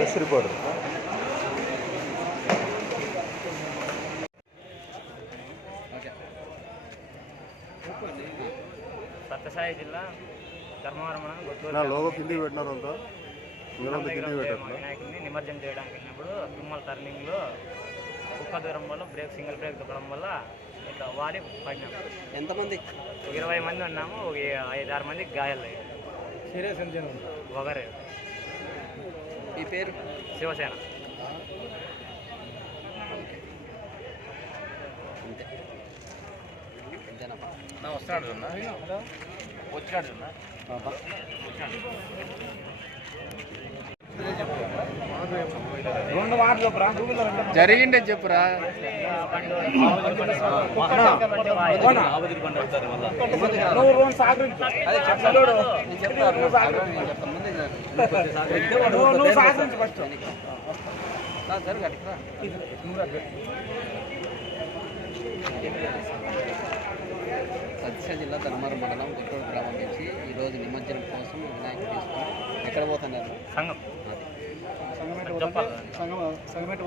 Press reporter Sathya Sai జిల్లా ధర్మవరం నా logo కిందికి పెట్టినారు అంతా. కిందికి పెట్టారు వినాయకుడిని నిమజ్జనం చేయడానికి వెళ్ళినప్పుడు తుమ్మల టర్నింగ్లో కుక్క దూరం వల్ల బ్రేక్ సింగిల్ బ్రేక్ దొక్కడం వల్ల ఇట్లా వాలి పడినాం. ఎంతమంది? ఇరవై మంది ఉన్నాము ఒక ఐదు ఆరు మందికి గాయాలు అయ్యాయి. సీరియస్ ఒకరే. ఈ పేరు? శివసేన. అంతే. అంతేనమ్మా రెండు మాటలు రా గూగుల్లో సహకరించు ఫస్ట్. సత్య జిల్లా ధర్మారం మండలం గుంటూరు గ్రామం నుంచి ఈరోజు నిమజ్జనం కోసం వినాయకుడు తీసుకుని ఎక్కడ పోతున్నారు? సంఘం. చెప్పాలి. సంగమ సంగమేట